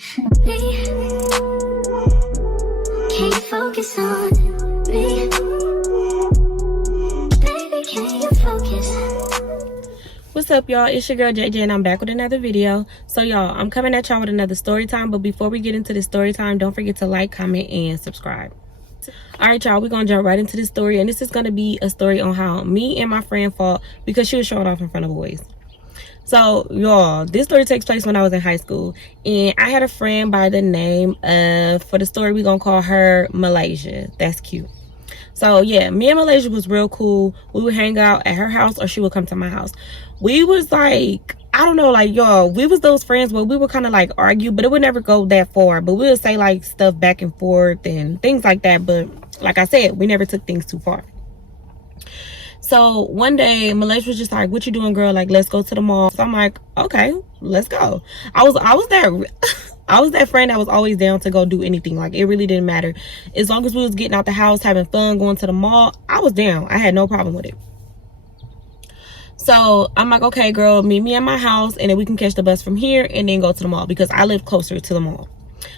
Me, can you focus on me? Baby, can you focus? What's up, y'all? It's your girl JJ and I'm back with another video. So y'all, I'm coming at y'all with another story time, but before we get into the story time, don't forget to like, comment, and subscribe. All right, y'all, we're gonna jump right into the story, and this is gonna be a story on how me and my friend fought because she was showing off in front of boys. So y'all, this story takes place when I was in high school, and I had a friend by the name of, for the story, we're gonna call her Malaysia. That's cute. So yeah, me and Malaysia was real cool. We would hang out at her house or she would come to my house. We was like, I don't know, like, y'all, we was those friends where we would kind of like argue, but it would never go that far. But we would say like stuff back and forth and things like that. But like I said, we never took things too far. So one day Malaysia was just like, what you doing, girl? Like, let's go to the mall. So I'm like, okay, let's go. I was that friend that was always down to go do anything. Like, it really didn't matter. As long as we was getting out the house, having fun, going to the mall, I was down. I had no problem with it. So I'm like, okay, girl, meet me at my house and then we can catch the bus from here and then go to the mall because I live closer to the mall.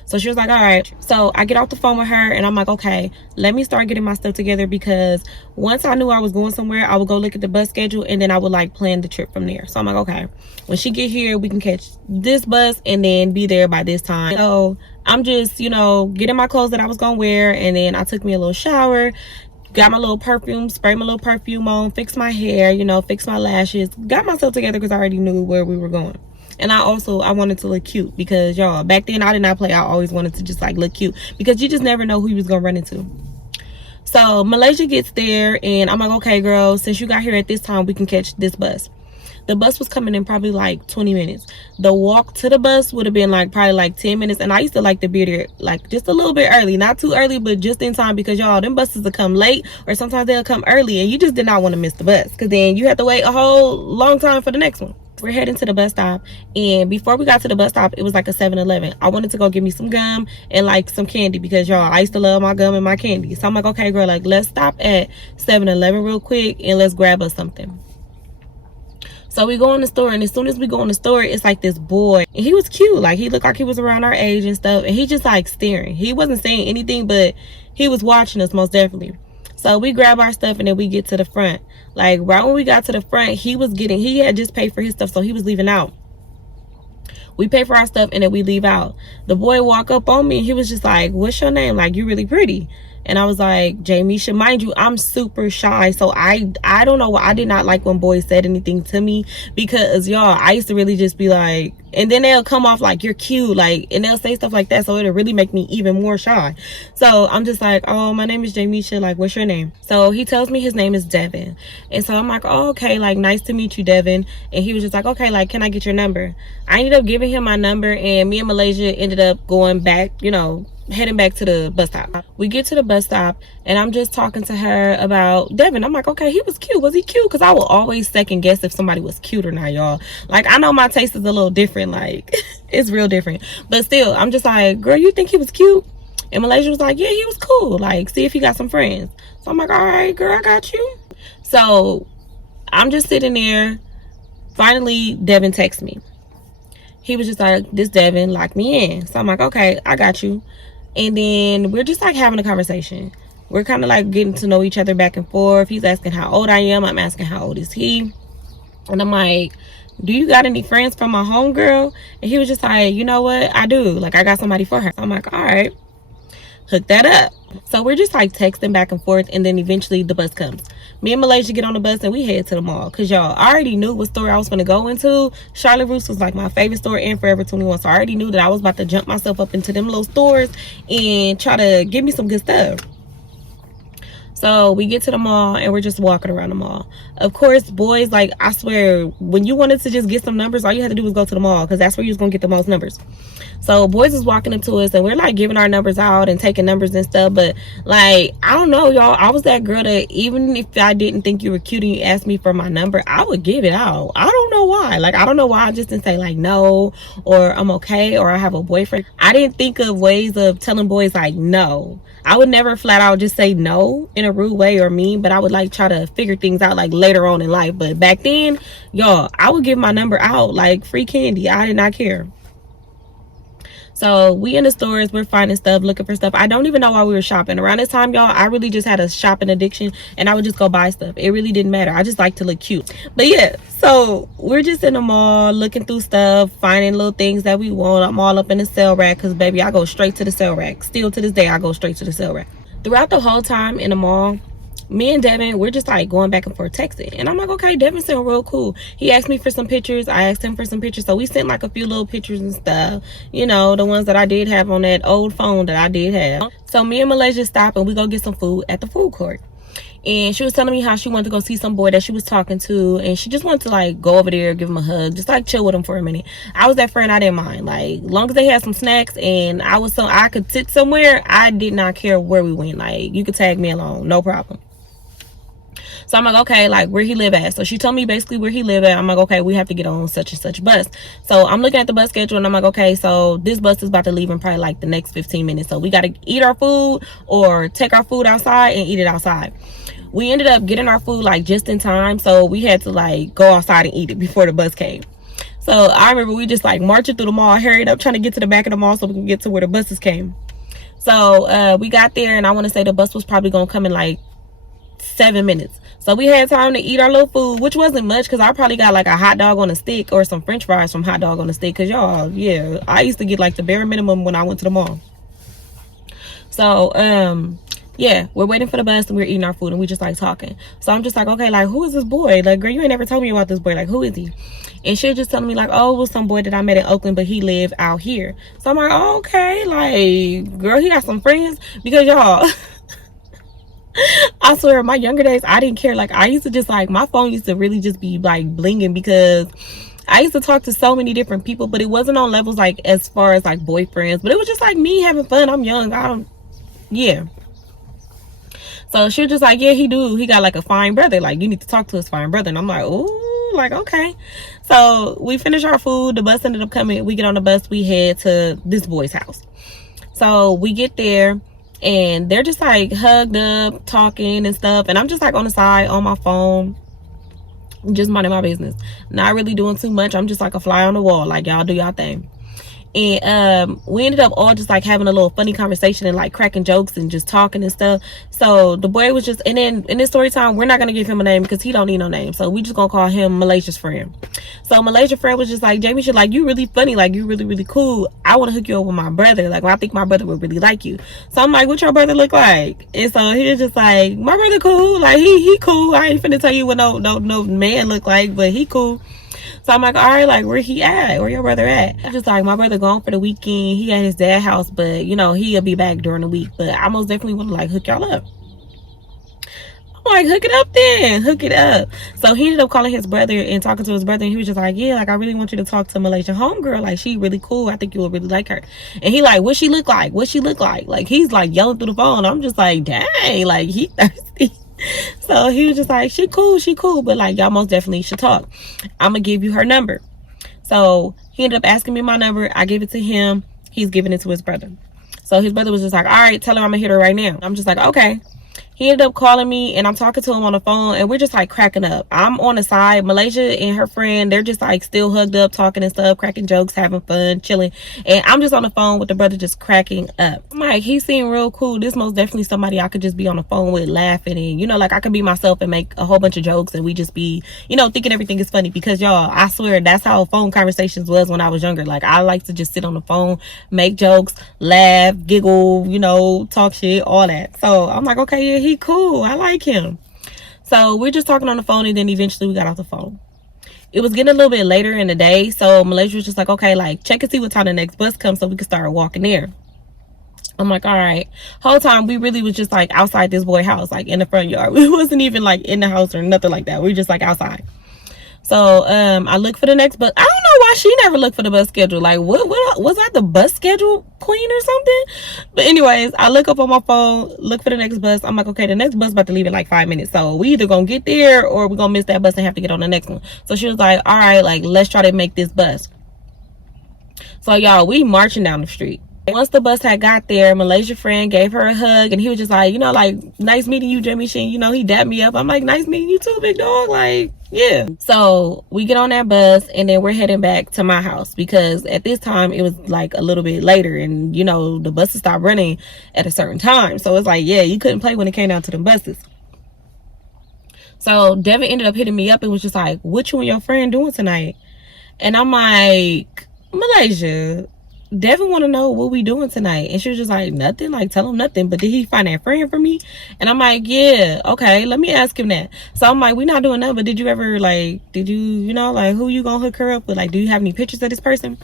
So she was like, all right. So I get off the phone with her and I'm like, okay, let me start getting my stuff together, because once I knew I was going somewhere, I would go look at the bus schedule and then I would like plan the trip from there. So I'm like, okay, when she get here, we can catch this bus and then be there by this time. So I'm just, you know, getting my clothes that I was gonna wear, and then I took me a little shower, got my little perfume, sprayed my little perfume on, fixed my hair, you know, fixed my lashes, got myself together because I already knew where we were going. And I wanted to look cute because, y'all, back then I did not play. I always wanted to just like look cute because you just never know who you was gonna run into. So Malaysia gets there and I'm like, okay, girl, since you got here at this time, we can catch this bus. The bus was coming in probably like 20 minutes. The walk to the bus would have been like probably like 10 minutes. And I used to like to be there like just a little bit early, not too early, but just in time, because y'all, them buses will come late or sometimes they'll come early and you just did not want to miss the bus, because then you have to wait a whole long time for the next one. We're heading to the bus stop, and before we got to the bus stop, it was like a 7-Eleven. I wanted to go get me some gum and like some candy because, y'all, I used to love my gum and my candy. So I'm like, okay, girl, like, let's stop at 7-Eleven real quick and let's grab us something. So we go in the store, and as soon as we go in the store, it's like this boy, and he was cute. Like, he looked like he was around our age and stuff, and he just like staring. He wasn't saying anything, but he was watching us most definitely. So we grab our stuff and then we get to the front. Like, right when we got to the front, he had just paid for his stuff, so he was leaving out. We pay for our stuff and then we leave out. The boy walk up on me and he was just like, what's your name? Like, you really pretty. And I was like, Jamisha. Mind you, I'm super shy, so I don't know why I did not like when boys said anything to me, because, y'all, I used to really just be like, and then they'll come off like, you're cute, like, and they'll say stuff like that, so it'll really make me even more shy. So I'm just like, oh, my name is Jamisha, like, what's your name? So he tells me his name is Devin, and so I'm like, oh, okay, like, nice to meet you, Devin. And he was just like, okay, like, can I get your number? I ended up giving him my number, and me and Malaysia ended up going back, you know, heading back to the bus stop. We get to the bus stop and I'm just talking to her about Devin. I'm like, okay, he was cute. Was he cute? Because I will always second guess if somebody was cute or not, y'all. Like, I know my taste is a little different, like it's real different, but still, I'm just like, girl, you think he was cute? And Malaysia was like, yeah, he was cool, like, see if he got some friends. So I'm like, all right, girl, I got you. So I'm just sitting there. Finally, Devin texts me. He was just like, this Devin locked me in. So I'm like, okay, I got you. And then we're just like having a conversation. We're kind of like getting to know each other back and forth. He's asking how old I am. I'm asking how old is he. And I'm like, do you got any friends from my homegirl? And he was just like, you know what? I do. Like, I got somebody for her. So I'm like, all right, hook that up. So we're just like texting back and forth, and then eventually the bus comes. Me and Malaysia get on the bus and we head to the mall, because, y'all, I already knew what store I was going to go into. Charlotte Russe was like my favorite store, and Forever 21. So I already knew that I was about to jump myself up into them little stores and try to get me some good stuff. So we get to the mall and we're just walking around the mall. Of course, boys, like, I swear, when you wanted to just get some numbers, all you had to do was go to the mall, because that's where you was going to get the most numbers. So boys is walking up to us and we're like giving our numbers out and taking numbers and stuff. But, like, I don't know, y'all, I was that girl that even if I didn't think you were cute and you asked me for my number, I would give it out. I don't know why. Like, I don't know why I just didn't say like no, or I'm okay, or I have a boyfriend. I didn't think of ways of telling boys like no. I would never flat out just say no in a rude way or mean, but I would like try to figure things out like later on in life. But back then, y'all, I would give my number out like free candy. I did not care. So we in the stores, we're finding stuff, looking for stuff. I don't even know why we were shopping around this time, y'all. I really just had a shopping addiction, and I would just go buy stuff. It really didn't matter. I just like to look cute. But yeah, so we're just in the mall looking through stuff, finding little things that we want. I'm all up in the sale rack because baby, I go straight to the sale rack. Still to this day, I go straight to the sale rack. Throughout the whole time in the mall, me and Devin, we're just like going back and forth texting, and I'm like, okay, Devin sound real cool. He asked me for some pictures, I asked him for some pictures, so we sent like a few little pictures and stuff, you know, the ones that I did have on that old phone that I did have. So me and Malaysia stop and we go get some food at the food court, and she was telling me how she wanted to go see some boy that she was talking to, and she just wanted to like go over there, give him a hug, just like chill with him for a minute. I was that friend, I didn't mind, like long as they had some snacks and I could sit somewhere, I did not care where we went. Like you could tag me along, no problem. So I'm like, okay, like where he live at. So she told me basically where he live at. I'm like, okay, we have to get on such and such bus. So I'm looking at the bus schedule and I'm like, okay, so this bus is about to leave in probably like the next 15 minutes. So we got to eat our food or take our food outside and eat it outside. We ended up getting our food like just in time. So we had to like go outside and eat it before the bus came. So I remember we just like marching through the mall, hurried up trying to get to the back of the mall so we can get to where the buses came. So we got there and I want to say the bus was probably going to come in like 7 minutes. So we had time to eat our little food, which wasn't much because I probably got like a hot dog on a stick or some french fries from hot dog on a stick because y'all, yeah, I used to get like the bare minimum when I went to the mall. So yeah, we're waiting for the bus and we're eating our food and we just like talking. So I'm just like, okay, like who is this boy? Like girl, you ain't never told me about this boy. Like who is he? And she was just telling me like, oh, it was some boy that I met in Oakland, but he lived out here. So I'm like, oh, okay, like girl, he got some friends because y'all I swear, in my younger days, I didn't care. Like, I used to just, like, my phone used to really just be, like, blinging because I used to talk to so many different people, but it wasn't on levels, like, as far as, like, boyfriends. But it was just, like, me having fun. I'm young. Yeah. So she was just like, yeah, he do. He got, like, a fine brother. Like, you need to talk to his fine brother. And I'm like, ooh, like, okay. So we finished our food. The bus ended up coming. We get on the bus. We head to this boy's house. So we get there. And they're just like hugged up, talking and stuff. And I'm just like on the side on my phone, just minding my business. Not really doing too much. I'm just like a fly on the wall. Like y'all do y'all thing. And we ended up all just like having a little funny conversation and like cracking jokes and just talking and stuff. So the boy was just, and then in this story time, we're not gonna give him a name because he don't need no name. So we just gonna call him Malaysia's friend. So Malaysia's friend was just like, Jamie, should like you really funny, like you really really cool. I want to hook you up with my brother. Like I think my brother would really like you. So I'm like, what your brother look like? And so he was just like, my brother cool. Like he cool. I ain't finna tell you what no man look like, but he cool. So I'm like, all right, like, where he at? Where your brother at? I'm just like, my brother gone for the weekend. He at his dad's house, but, you know, he'll be back during the week. But I most definitely want to, like, hook y'all up. I'm like, hook it up then. Hook it up. So he ended up calling his brother and talking to his brother. And he was just like, yeah, like, I really want you to talk to Malaysia homegirl. Like, she really cool. I think you will really like her. And he like, what she look like? What she look like? Like, he's, like, yelling through the phone. I'm just like, dang. Like, he thirsty. So he was just like, she cool, but like y'all most definitely should talk. I'm gonna give you her number. So he ended up asking me my number. I gave it to him. He's giving it to his brother. So his brother was just like, all right, tell her I'm gonna hit her right now. I'm just like, okay. He ended up calling me and I'm talking to him on the phone and we're just like cracking up. I'm on the side. Malaysia and her friend, they're just like still hugged up, talking and stuff, cracking jokes, having fun, chilling. And I'm just on the phone with the brother just cracking up. I'm like, he seemed real cool. This most definitely somebody I could just be on the phone with laughing and, you know, like I could be myself and make a whole bunch of jokes and we just be, you know, thinking everything is funny because y'all, I swear that's how phone conversations was when I was younger. Like I like to just sit on the phone, make jokes, laugh, giggle, you know, talk shit, all that. So I'm like, okay, yeah, he cool. I like him. So we're just talking on the phone and then eventually we got off the phone. It was getting a little bit later in the day. So Malaysia was just like, okay, like check and see what time the next bus comes so we can start walking there. I'm like, all right. Whole time we really was just like outside this boy house, like in the front yard. We wasn't even like in the house or nothing like that. We were just like outside. So I look for the next bus. I don't know why she never looked for the bus schedule. Like what was I the bus schedule queen or something? But anyways, I look up on my phone, look for the next bus. I'm like, okay, the next bus about to leave in like 5 minutes. So we either gonna get there or we're gonna miss that bus and have to get on the next one. So she was like, all right, like let's try to make this bus. So y'all, we marching down the street. Once the bus had got there, Malaysia friend gave her a hug, and he was just like, you know, like, nice meeting you, Jimmy Sheen. You know, he dapped me up. I'm like, nice meeting you too, big dog. Like, yeah. So we get on that bus, and then we're heading back to my house because at this time it was like a little bit later, and you know, the buses stopped running at a certain time. So it's like, yeah, you couldn't play when it came down to the buses. So Devin ended up hitting me up and was just like, what you and your friend doing tonight? And I'm like, Malaysia, Devin want to know what we doing tonight. And she was just like, nothing. Like, tell him nothing. But did he find that friend for me? And I'm like, yeah, okay, let me ask him that. So I'm like, we not doing that, but did you ever, like, did you, you know, like, who you gonna hook her up with? Like, do you have any pictures of this person?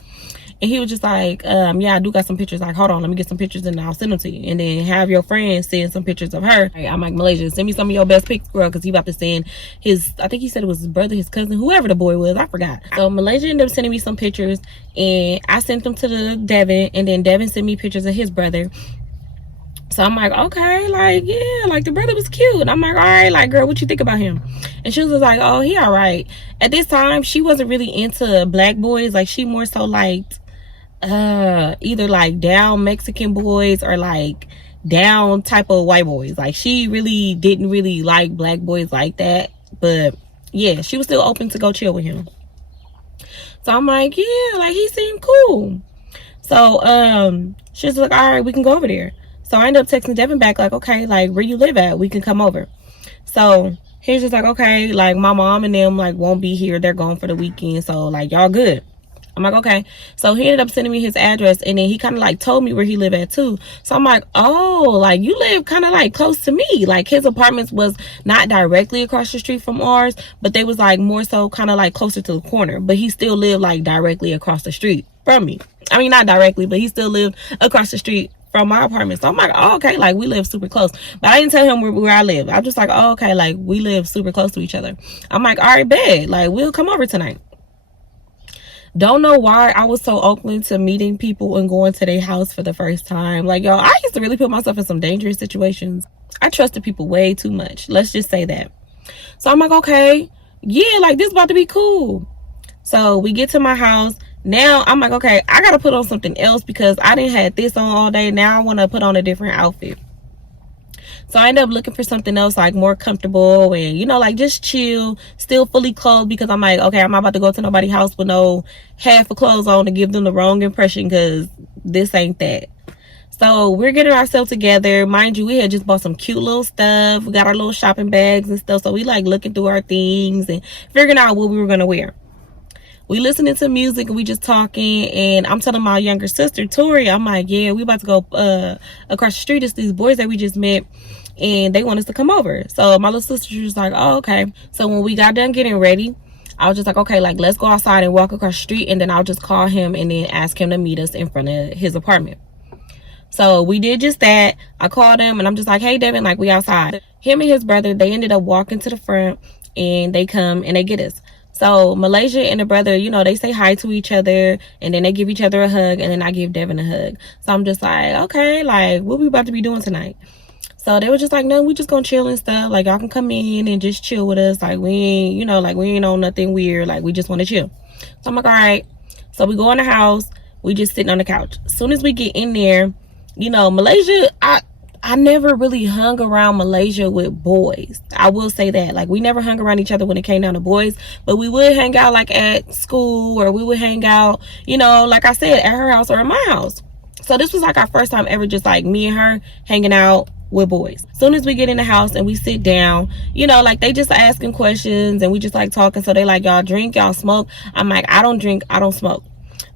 And he was just like, yeah, I do got some pictures. Like, hold on, let me get some pictures and I'll send them to you. And then have your friend send some pictures of her. I'm like, Malaysia, send me some of your best pics, girl, because he about to send his, I think he said it was his brother, his cousin, whoever the boy was, I forgot. So Malaysia ended up sending me some pictures, and I sent them to the Devin, and then Devin sent me pictures of his brother. So I'm like, okay, like, yeah, like, the brother was cute. And I'm like, all right, like, girl, what you think about him? And she was like, oh, he all right. At this time, she wasn't really into black boys. Like, she more so liked either like down Mexican boys or like down type of white boys. Like, she really didn't really like black boys like that, but yeah, she was still open to go chill with him. So I'm like, yeah, like, he seemed cool. So she's like, all right, we can go over there. So I ended up texting Devin back like, okay, like, where you live at, we can come over. So he's just like, okay, like, my mom and them like won't be here, they're gone for the weekend, so like, y'all good. I'm like, okay. So he ended up sending me his address, and then he kind of like told me where he lived at too. So I'm like, oh, like, you live kind of like close to me. Like, his apartments was not directly across the street from ours, but they was like more so kind of like closer to the corner, but he still lived like directly across the street from me. I mean, not directly, but he still lived across the street from my apartment. So I'm like, oh, okay, like, we live super close. But I didn't tell him where I live. I'm just like, oh, okay, like, we live super close to each other. I'm like, all right, bet, like, we'll come over tonight. Don't know why I was so open to meeting people and going to their house for the first time. Like, y'all, I used to really put myself in some dangerous situations. I trusted people way too much. Let's just say that. So I'm like, okay, yeah, like, this about to be cool. So we get to my house. Now I'm like, okay, I gotta put on something else because I didn't have this on all day. Now I want to put on a different outfit. So I ended up looking for something else, like, more comfortable and, you know, like, just chill, still fully clothed, because I'm like, okay, I'm not about to go to nobody's house with no half of clothes on to give them the wrong impression, because this ain't that. So we're getting ourselves together. Mind you, we had just bought some cute little stuff. We got our little shopping bags and stuff. So we like looking through our things and figuring out what we were going to wear. We listening to music and we just talking, and I'm telling my younger sister Tori, I'm like, yeah, we about to go across the street. It's these boys that we just met, and they want us to come over. So my little sister was like, oh, okay. So when we got done getting ready, I was just like, okay, like, let's go outside and walk across the street, and then I'll just call him and then ask him to meet us in front of his apartment. So we did just that. I called him and I'm just like, hey, Devin, like, we outside. Him and his brother, they ended up walking to the front, and they come and they get us. So Malaysia and the brother, you know, they say hi to each other, and then they give each other a hug, and then I give Devin a hug. So I'm just like, okay, like, what we about to be doing tonight? So they were just like, no, we just gonna chill and stuff. Like, y'all can come in and just chill with us. Like, we ain't, you know, like, we ain't on nothing weird. Like, we just want to chill. So I'm like, all right. So we go in the house. We just sitting on the couch. As soon as we get in there, you know, Malaysia, I never really hung around Malaysia with boys. I will say that. Like, we never hung around each other when it came down to boys, but we would hang out like at school, or we would hang out, you know, like I said, at her house or at my house. So this was like our first time ever, just like me and her hanging out with boys. As soon as we get in the house and we sit down, you know, like, they just asking questions and we just like talking. So they like, y'all drink, y'all smoke? I'm like, I don't drink, I don't smoke.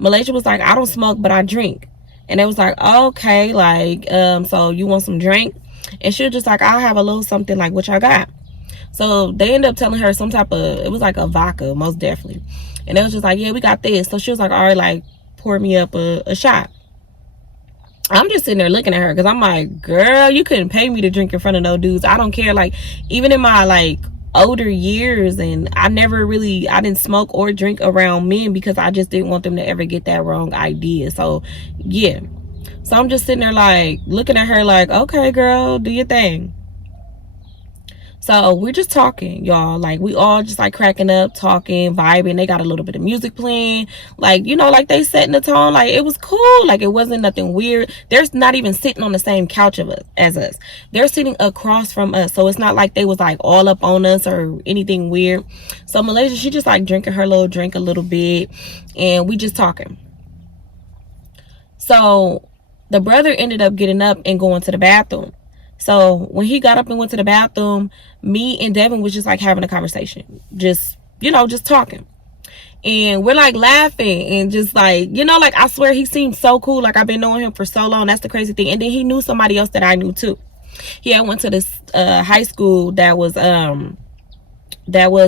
Malaysia was like, I don't smoke, but I drink. And they was like, okay, like, so you want some drink? And she was just like, I'll have a little something, like, what y'all got? So they ended up telling her some type of, it was like a vodka, most definitely. And they was just like, yeah, we got this. So she was like, all right, like, pour me up a shot. I'm just sitting there looking at her, because I'm like, girl, you couldn't pay me to drink in front of no dudes. I don't care. Like, even in my, like, older years, and I didn't smoke or drink around men, because I just didn't want them to ever get that wrong idea. So yeah, so I'm just sitting there like looking at her like, okay, girl, do your thing. So we're just talking, y'all. Like, we all just like cracking up, talking, vibing. They got a little bit of music playing. Like, you know, like they setting the tone. Like, it was cool. Like, it wasn't nothing weird. They're not even sitting on the same couch of us as us. They're sitting across from us. So it's not like they was like all up on us or anything weird. So Malaysia, she just like drinking her little drink a little bit. And we just talking. So the brother ended up getting up and going to the bathroom. So when he got up and went to the bathroom, me and Devin was just like having a conversation. Just, you know, just talking. And we're like laughing and just like, you know, like I swear he seemed so cool. Like I've been knowing him for so long. That's the crazy thing. And then he knew somebody else that I knew too. He had went to this high school that was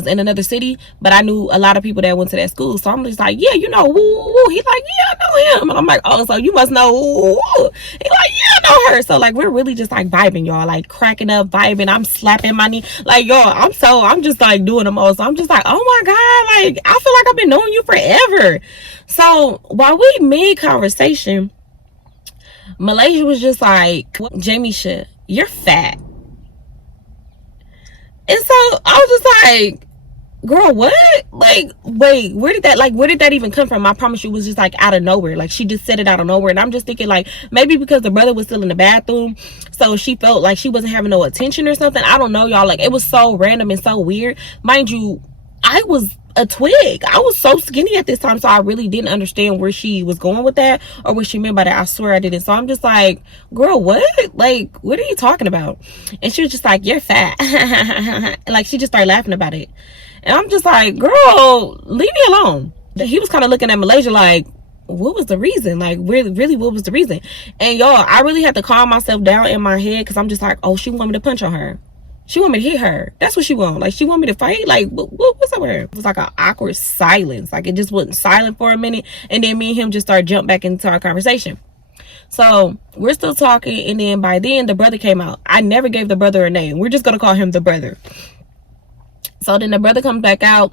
in another city, but I knew a lot of people that went to that school. So I'm just like, yeah, you know, woo. He's like, yeah, I know him. And I'm like, oh, so you must know woo. He's like, yeah, I know her. So like, we're really just like vibing, y'all, like cracking up, vibing. I'm slapping my knee, like, y'all, I'm just like doing the most. I'm just like, oh my God, like I feel like I've been knowing you forever. So while we made conversation, Malaysia was just like, Jamisha, you're fat. And so I was just like, girl, what? Like, wait, where did that even come from? I promise you, it was just like out of nowhere. Like, she just said it out of nowhere. And I'm just thinking, like, maybe because the brother was still in the bathroom, so she felt like she wasn't having no attention or something. I don't know, y'all. Like, it was so random and so weird. Mind you, I was a twig. I was so skinny at this time, so I really didn't understand where she was going with that or what she meant by that. I swear I didn't. So I'm just like, girl, what? Like, what are you talking about? And she was just like, you're fat. Like, she just started laughing about it. And I'm just like, girl, leave me alone. He was kind of looking at Malaysia like, what was the reason? Like, really, what was the reason? And y'all, I really had to calm myself down in my head, because I'm just like, oh, she want me to punch on her. She want me to hit her. That's what she want. Like, she want me to fight. Like, what's up with her? It was like an awkward silence. Like, it just wasn't silent for a minute. And then me and him just started jump back into our conversation. So we're still talking. And then by then, the brother came out. I never gave the brother a name. We're just going to call him the brother. So then the brother comes back out.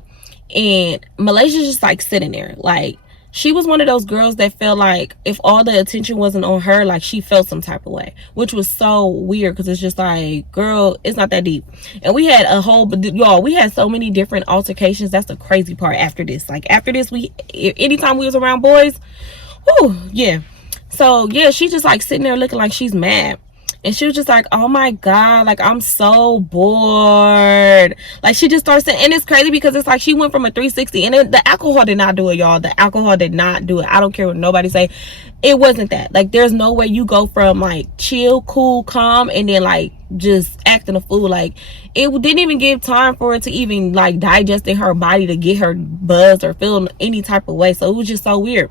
And Malaysia's just like sitting there. Like, she was one of those girls that felt like if all the attention wasn't on her, like she felt some type of way, which was so weird, because it's just like, girl, it's not that deep. And we had we had so many different altercations. That's the crazy part. After this, anytime we was around boys, whoo, yeah. So yeah, she's just like sitting there looking like she's mad. And she was just like, oh my God, like, I'm so bored. Like, she just starts saying, and it's crazy because it's like she went from a 360, and the alcohol did not do it, y'all. The alcohol did not do it. I don't care what nobody say. It wasn't that. Like, there's no way you go from like chill, cool, calm, and then like just acting a fool. Like, it didn't even give time for it to even like digest in her body to get her buzzed or feel any type of way. So it was just so weird.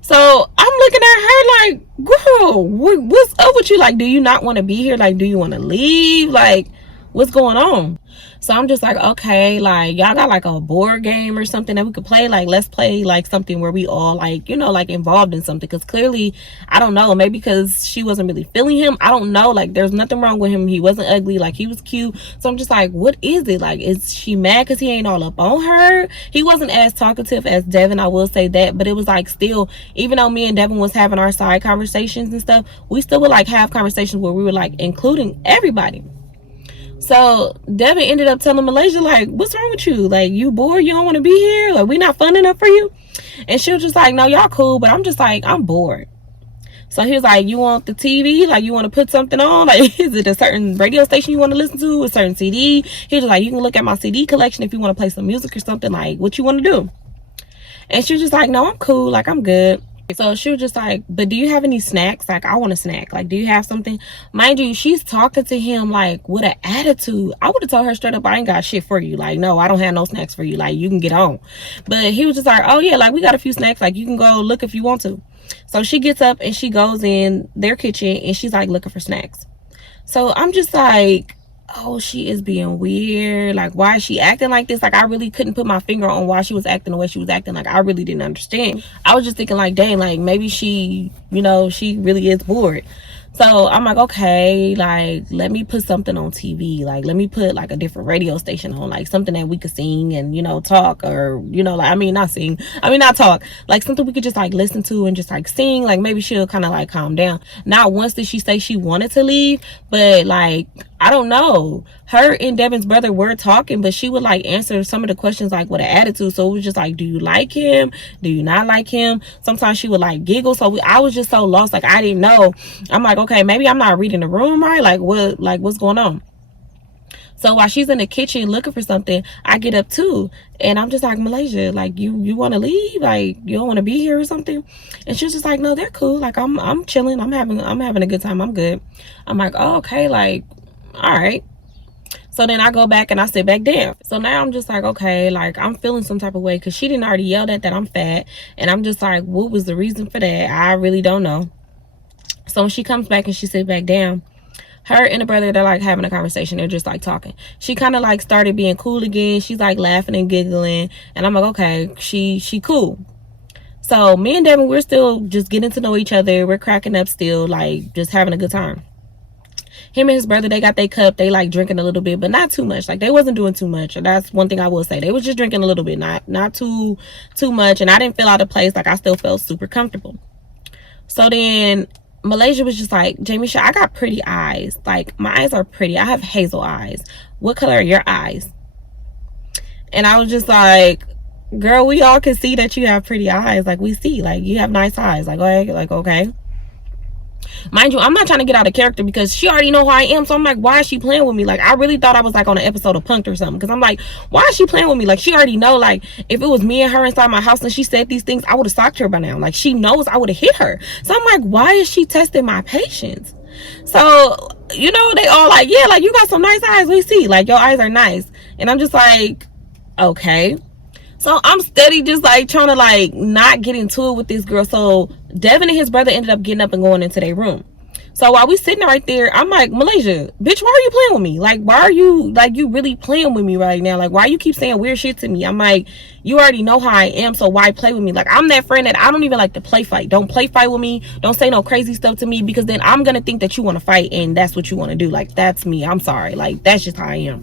So I'm looking at her like, girl, what's up with you? Like, do you not want to be here? Like, do you want to leave? Like, what's going on? So I'm just like, okay, like, y'all got like a board game or something that we could play? Like, let's play like something where we all like, you know, like involved in something. Because clearly, I don't know, maybe because she wasn't really feeling him. I don't know. Like, there's nothing wrong with him. He wasn't ugly. Like, he was cute. So I'm just like, what is it? Like, is she mad because he ain't all up on her? He wasn't as talkative as Devin, I will say that. But it was like still, even though me and Devin was having our side conversations and stuff, we still would like have conversations where we were like including everybody. So Devin ended up telling Malaysia, like, what's wrong with you? Like, you bored? You don't want to be here? Like, we not fun enough for you? And she was just like, no, y'all cool, but I'm just like, I'm bored. So he was like, you want the TV? Like, you want to put something on? Like, is it a certain radio station you want to listen to? A certain CD? He was like, you can look at my CD collection if you want to play some music or something. Like, what you want to do? And she was just like, no, I'm cool. Like, I'm good. So she was just like, but do you have any snacks? Like, I want a snack. Like, do you have something? Mind you, she's talking to him like with an attitude. I would have told her straight up, I ain't got shit for you. Like, no, I don't have no snacks for you. Like, you can get on. But he was just like, oh yeah, like, we got a few snacks. Like, you can go look if you want to. So she gets up and she goes in their kitchen and she's like looking for snacks. So I'm just like, oh, she is being weird. Like, why is she acting like this? Like, I really couldn't put my finger on why she was acting the way she was acting. Like, I really didn't understand. I was just thinking like, dang, like, maybe she, you know, she really is bored. So I'm like, okay, like, let me put something on TV. Like, let me put like a different radio station on, like something that we could sing and, you know, talk, or, you know, like, I mean, not sing, I mean, not talk, like something we could just like listen to and just like sing. Like, maybe she'll kind of like calm down. Not once did she say she wanted to leave, but like, I don't know. Her and Devin's brother were talking, but she would like answer some of the questions like with an attitude. So it was just like, do you like him? Do you not like him? Sometimes she would like giggle. So I was just so lost. Like, I didn't know. I'm like, okay, maybe I'm not reading the room right. Like, what's going on? So while she's in the kitchen looking for something, I get up too. And I'm just like, Malaysia, like, you want to leave? Like, you don't want to be here or something? And she's just like, no, they're cool. Like, I'm chilling. I'm having a good time. I'm good. I'm like, oh, okay. Like, all right. So then I go back and I sit back down. So now I'm just like, okay, like, I'm feeling some type of way because she didn't already yell at that I'm fat. And I'm just like, what was the reason for that? I really don't know. So when she comes back and she sits back down, her and the brother, they're like having a conversation. They're just like talking. She kind of like started being cool again. She's like laughing and giggling. And I'm like, okay, she cool. So me and Devin, we're still just getting to know each other. We're cracking up still, like just having a good time. Him and his brother, they got their cup. They like drinking a little bit, but not too much. Like, they wasn't doing too much. And that's one thing I will say. They was just drinking a little bit, not too much. And I didn't feel out of place. Like, I still felt super comfortable. So then Malaysia was just like, Jamisha, I got pretty eyes. Like, my eyes are pretty. I have hazel eyes. What color are your eyes? And I was just like, girl, we all can see that you have pretty eyes. Like, we see, like, you have nice eyes. Like, okay. Mind you, I'm not trying to get out of character because she already know who I am. So I'm like, why is she playing with me? Like, I really thought I was like on an episode of Punked or something. Because I'm like, why is she playing with me? Like, she already know, like, if it was me and her inside my house and she said these things, I would have socked her by now. Like, she knows I would have hit her. So I'm like, why is she testing my patience? So, you know, they all like, yeah, like, you got some nice eyes. We see, like, your eyes are nice. And I'm just like, okay. So I'm steady just like trying to like not get into it with this girl. So Devin and his brother ended up getting up and going into their room. So while we sitting right there, I'm like, Malaysia, bitch, why are you playing with me? Like, why are you, like, you really playing with me right now? Like, why you keep saying weird shit to me? I'm like, you already know how I am, so why play with me? Like, I'm that friend that I don't even like to play fight. Don't play fight with me. Don't say no crazy stuff to me, because then I'm gonna think that you want to fight and that's what you want to do. Like, that's me. I'm sorry. Like, that's just how I am.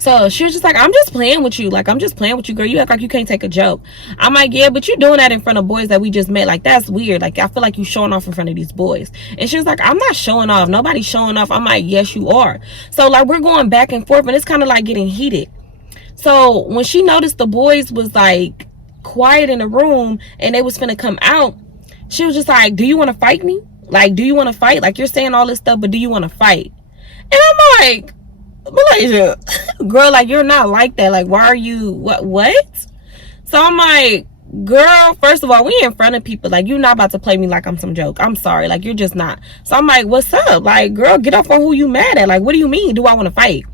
So she was just like, I'm just playing with you. Like, I'm just playing with you, girl. You act like you can't take a joke. I'm like, yeah, but you're doing that in front of boys that we just met. Like, that's weird. Like, I feel like you showing off in front of these boys. And she was like, I'm not showing off. Nobody's showing off. I'm like, yes, you are. So, like, we're going back and forth, and it's kind of like getting heated. So when she noticed the boys was like quiet in the room and they was finna come out, she was just like, do you want to fight me? Like, do you want to fight? Like, you're saying all this stuff, but do you want to fight? And I'm like, Malaysia, girl, like, you're not like that. Like, why are you, what? So I'm like, girl, first of all, we in front of people. Like, you're not about to play me like I'm some joke. I'm sorry. Like, you're just not. So I'm like, what's up? Like, girl, get off on who you mad at. Like, what do you mean? Do I want to fight?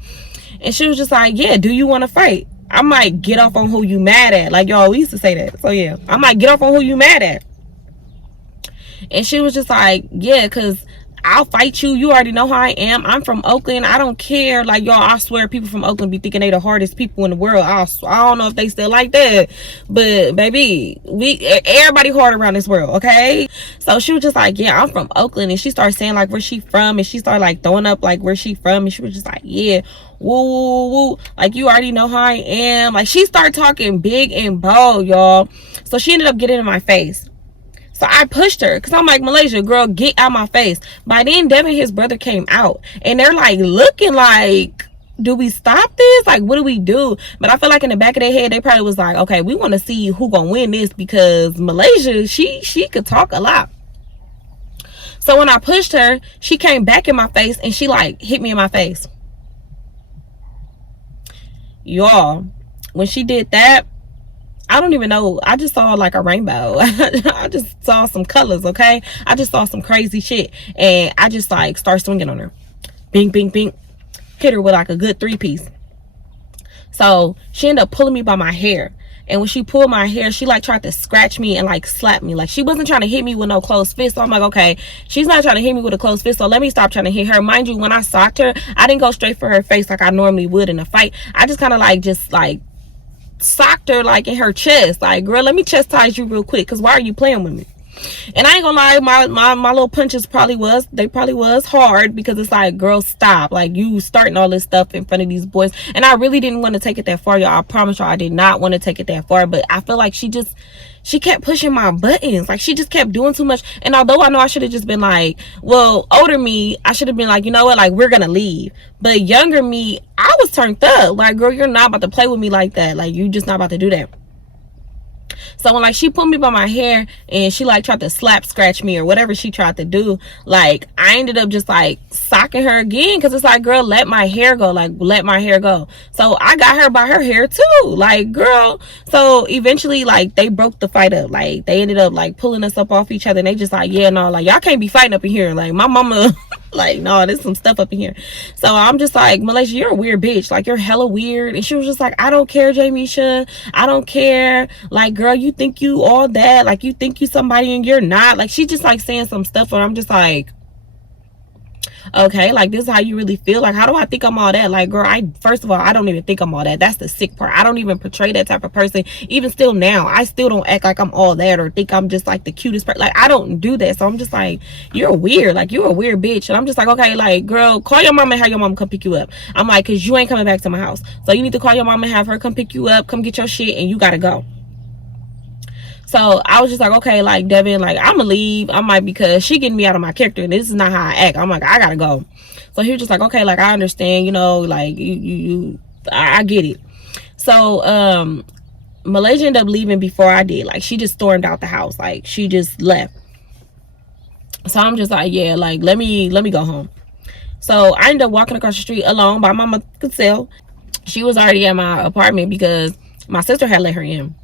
And she was just like, yeah, do you want to fight? I'm like, get off on who you mad at. Like, y'all, we used to say that. So yeah, I'm like, get off on who you mad at. And she was just like, yeah, because I'll fight you. You already know how I am. I'm from Oakland. I don't care. Like, y'all, I swear people from Oakland be thinking they the hardest people in the world. I don't know if they still like that. But, baby, everybody hard around this world, okay? So she was just like, yeah, I'm from Oakland. And she started saying, like, where she from. And she started, like, throwing up, like, where she from. And she was just like, yeah, woo, woo, woo. Like, you already know how I am. Like, she started talking big and bold, y'all. So she ended up getting in my face. So I pushed her because I'm like, Malaysia, girl, get out my face. By then, Devin and his brother came out. And they're like looking like, do we stop this? Like, what do we do? But I feel like in the back of their head, they probably was like, okay, we want to see who gonna win this, because Malaysia, she could talk a lot. So when I pushed her, she came back in my face and she like hit me in my face. Y'all, when she did that, I don't even know. I just saw like a rainbow. I just saw some colors, okay? I just saw some crazy shit. And I just like start swinging on her. Bing, bing, bing. Hit her with like a good 3-piece. So she ended up pulling me by my hair. And when she pulled my hair, she like tried to scratch me and like slap me. Like, she wasn't trying to hit me with no closed fist. So I'm like, okay, she's not trying to hit me with a closed fist, so let me stop trying to hit her. Mind you, when I socked her, I didn't go straight for her face like I normally would in a fight. I just kind of like just like socked her like in her chest. Like, girl, let me chastise you real quick, because why are you playing with me? And I ain't gonna lie, my little punches probably was hard, because it's like, girl, stop. Like, you starting all this stuff in front of these boys. And I really didn't want to take it that far, y'all. I promise y'all I did not want to take it that far. But I feel like she kept pushing my buttons. Like, she just kept doing too much. And although I know I should have just been like, well, older me, I should have been like, you know what, like, we're gonna leave. But younger me, I was turned up. Like, girl, you're not about to play with me like that. Like, you just not about to do that. So when, like, she pulled me by my hair and she, like, tried to slap scratch me or whatever she tried to do, like, I ended up just, like, socking her again, because it's like, girl, let my hair go. Like, let my hair go. So I got her by her hair too. Like, girl. So eventually, like, they broke the fight up. Like, they ended up, like, pulling us up off each other, and they just like, yeah, no, like, y'all can't be fighting up in here. Like, my mama like, no, there's some stuff up in here. So I'm just like, Malaysia, you're a weird bitch. Like, you're hella weird. And she was just like, I don't care, Jamisha. I don't care. Like, girl, you think you all that. Like, you think you somebody and you're not. Like, she just like saying some stuff, and I'm just like, okay, like, this is how you really feel? Like, how do I think I'm all that? Like, girl, first of all, I don't even think I'm all that. That's the sick part. I don't even portray that type of person. Even still now, I still don't act like I'm all that or think I'm just like the cutest person. Like, I don't do that. So I'm just like, you're weird. Like, you're a weird bitch. And I'm just like, okay, like, girl, call your mama and have your mama come pick you up. I'm like, because you ain't coming back to my house. So you need to call your mama and have her come pick you up, come get your shit, and you gotta go. So I was just like, okay, like, Devin, like, I'm gonna leave. I'm like, because she getting me out of my character, and this is not how I act. I'm like, I gotta go. So he was just like, okay, like, I understand, you know, like, I get it. So Malaysia ended up leaving before I did. Like, she just stormed out the house. Like, she just left. So I'm just like, yeah, like, let me go home. So I ended up walking across the street alone by my mother could sell. She was already at my apartment because my sister had let her in.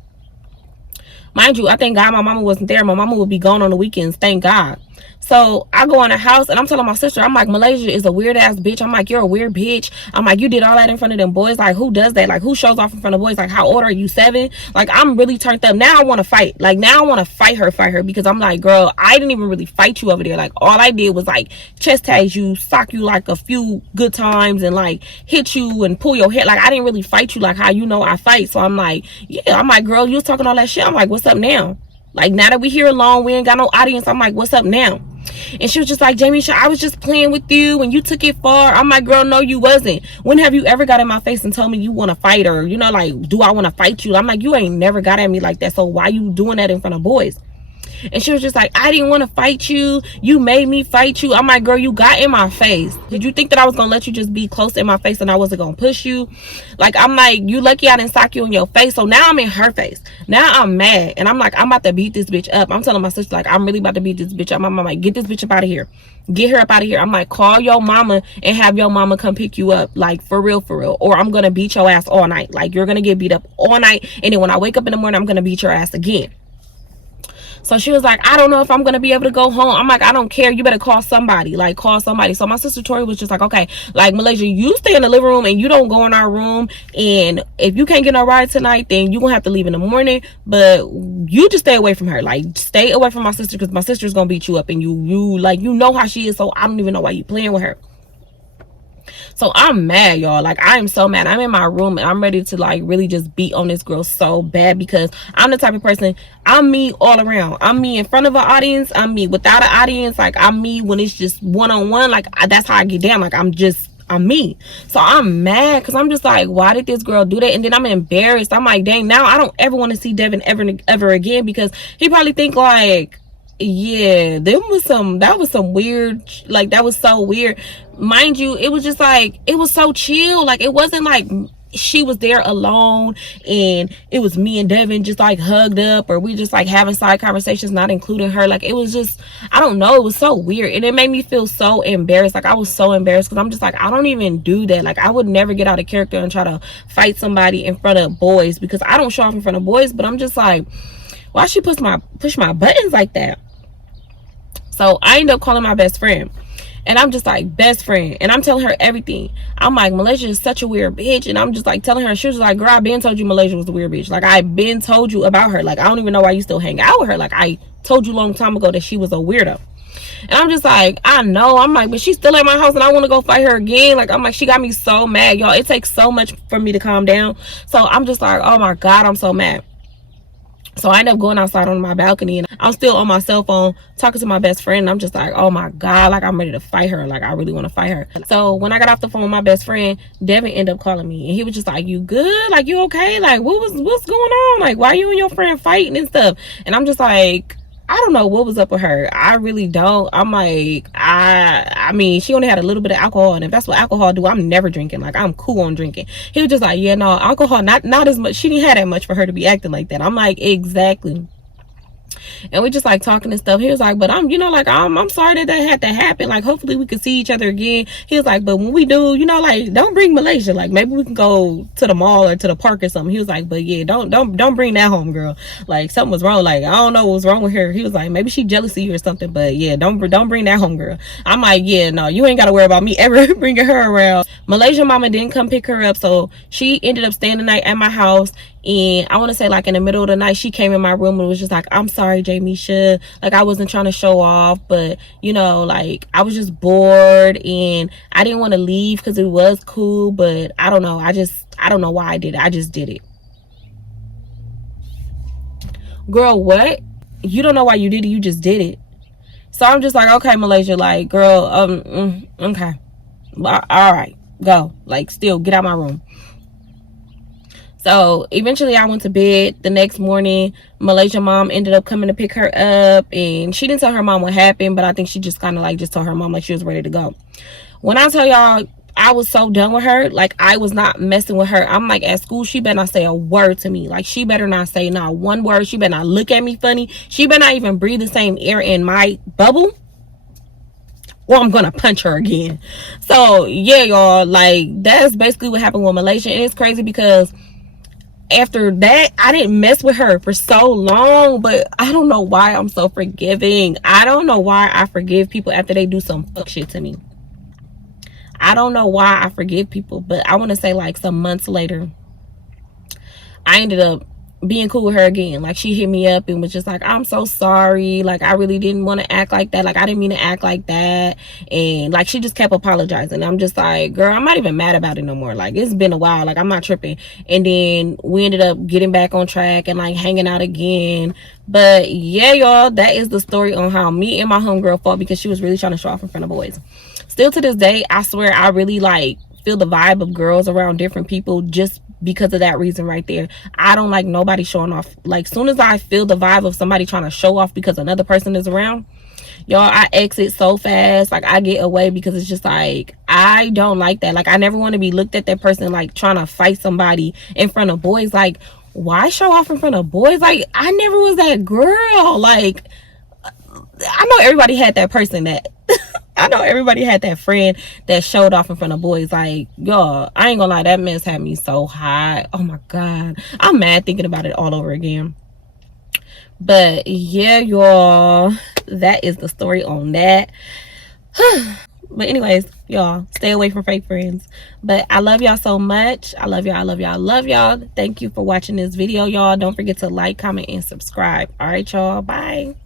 Mind you, I thank God my mama wasn't there. My mama would be gone on the weekends. Thank God. So I go in the house and I'm telling my sister, I'm like, Malaysia is a weird ass bitch. I'm like, you're a weird bitch. I'm like, you did all that in front of them boys. Like, who does that? Like, who shows off in front of boys? Like, how old are you? 7? Like, I'm really turned up. Now I want to fight. Like, now I want to fight her because I'm like, girl, I didn't even really fight you over there. Like, all I did was like chastise you, sock you like a few good times, and like hit you and pull your hair. Like, I didn't really fight you like how you know I fight. So I'm like, yeah, I'm like, girl, you was talking all that shit. I'm like, what's up now? Like, now that we here alone, we ain't got no audience. I'm like, what's up now? And she was just like, Jamisha, I was just playing with you and you took it far. I'm like, girl, no, you wasn't. When have you ever got in my face and told me you want to fight, or, you know, like, do I want to fight you? I'm like, you ain't never got at me like that. So why you doing that in front of boys? And she was just like, I didn't want to fight you. You made me fight you. I'm like, girl, you got in my face. Did you think that I was going to let you just be close in my face and I wasn't going to push you? Like, I'm like, you lucky I didn't sock you in your face. So now I'm in her face. Now I'm mad. And I'm like, I'm about to beat this bitch up. I'm telling my sister, like, I'm really about to beat this bitch up. I'm like, get this bitch up out of here. Get her up out of here. I'm like, call your mama and have your mama come pick you up. Like, for real. Or I'm going to beat your ass all night. Like, you're going to get beat up all night. And then when I wake up in the morning, I'm going to beat your ass again. So she was like, I don't know if I'm going to be able to go home. I'm like, I don't care. You better call somebody. Like, call somebody. So my sister Tori was just like, okay, like, Malaysia, you stay in the living room and you don't go in our room. And if you can't get no ride tonight, then you're going to have to leave in the morning. But you just stay away from her. Like, stay away from my sister, because my sister's going to beat you up. And you like, you know how she is. So I don't even know why you playing with her. So I'm mad, y'all. Like, I am so mad. I'm in my room and I'm ready to, like, really just beat on this girl so bad, because I'm the type of person, I'm me all around. I'm me in front of an audience. I'm me without an audience. Like, I'm me when it's just one-on-one. Like, that's how I get down. Like, I'm me. So I'm mad because I'm just like, why did this girl do that? And then I'm embarrassed. I'm like, dang, now I don't ever want to see Devin ever again, because he probably think like, yeah, that was some weird, like, that was so weird. Mind you, it was just like, it was so chill. Like, it wasn't like she was there alone and it was me and Devin just like hugged up, or we just like having side conversations, not including her. Like, it was just, I don't know, it was so weird, and it made me feel so embarrassed. Like, I was so embarrassed because I'm just like, I don't even do that. Like, I would never get out of character and try to fight somebody in front of boys, because I don't show off in front of boys. But I'm just like, why she push my buttons like that? So I ended up calling my best friend, and I'm just like, best friend, and I'm telling her everything. I'm like, Malaysia is such a weird bitch, and I'm just like telling her. She was like, girl, I been told you Malaysia was a weird bitch. Like, I been told you about her. Like, I don't even know why you still hang out with her. Like, I told you a long time ago that she was a weirdo. And I'm just like, I know. I'm like, but she's still at my house and I want to go fight her again. Like, I'm like, she got me so mad, y'all. It takes so much for me to calm down. So I'm just like, oh my God, I'm so mad. So I ended up going outside on my balcony, and I'm still on my cell phone talking to my best friend. And I'm just like, oh my God, like I'm ready to fight her. Like I really want to fight her. So when I got off the phone with my best friend, Devin ended up calling me, and he was just like, you good? Like you okay? Like what's going on? Like why you and your friend fighting and stuff? And I'm just like, I don't know what was up with her. I really don't. I'm like, I mean, she only had a little bit of alcohol, and if that's what alcohol do, I'm never drinking. Like, I'm cool on drinking. He was just like, yeah, no, alcohol, not as much. She didn't have that much for her to be acting like that. I'm like, exactly. And we just like talking and stuff. He was like, but I'm, you know, like I'm sorry that had to happen. Like hopefully we could see each other again. He was like, but when we do, you know, like don't bring Malaysia. Like maybe we can go to the mall or to the park or something. He was like, but yeah, don't bring that home, girl. Like something was wrong. Like I don't know what was wrong with her. He was like, maybe she jealous of you or something. But yeah, don't bring that home, girl. I'm like, yeah, no, you ain't got to worry about me ever bringing her around. Malaysia mama didn't come pick her up, so she ended up staying the night at my house. And I want to say like in the middle of the night, she came in my room and was just like, I'm sorry, Jamisha. Like I wasn't trying to show off, but you know, like I was just bored and I didn't want to leave because it was cool. But I don't know. I don't know why I did it. I just did it. Girl, what? You don't know why you did it. You just did it. So I'm just like, okay, Malaysia, like, girl, okay. All right, go. Like, still, get out my room. So eventually I went to bed. The next morning, Malaysia mom ended up coming to pick her up, and she didn't tell her mom what happened, but I think she just kind of like just told her mom like she was ready to go. When I tell y'all I was so done with her, like I was not messing with her. I'm like, at school she better not say a word to me. Like she better not say not one word. She better not look at me funny. She better not even breathe the same air in my bubble, or I'm gonna punch her again. So yeah, y'all, like that's basically what happened with Malaysia. And it's crazy because after that, I didn't mess with her for so long, but I don't know why I'm so forgiving. I don't know why I forgive people after they do some fuck shit to me. I don't know why I forgive people, but I want to say like some months later, I ended up being cool with her again. Like she hit me up and was just like, I'm so sorry, like I really didn't want to act like that, like I didn't mean to act like that. And like she just kept apologizing. I'm just like, girl, I'm not even mad about it no more. Like it's been a while, like I'm not tripping. And then we ended up getting back on track and like hanging out again. But yeah, y'all, that is the story on how me and my homegirl fought because she was really trying to show off in front of boys. Still to this day, I swear I really like feel the vibe of girls around different people just because of that reason right there. I don't like nobody showing off. Like soon as I feel the vibe of somebody trying to show off because another person is around, y'all, I exit so fast. Like I get away because it's just like I don't like that. Like I never want to be looked at that person like trying to fight somebody in front of boys. Like why show off in front of boys? Like I never was that girl. Like I know everybody had that person that I know everybody had that friend that showed off in front of boys. Like, y'all, I ain't gonna lie, that mess had me so hot. Oh my God. I'm mad thinking about it all over again. But yeah, y'all, that is the story on that. But anyways, y'all, stay away from fake friends. But I love y'all so much. I love y'all. I love y'all. I love y'all. Thank you for watching this video, y'all. Don't forget to like, comment, and subscribe. All right, y'all. Bye.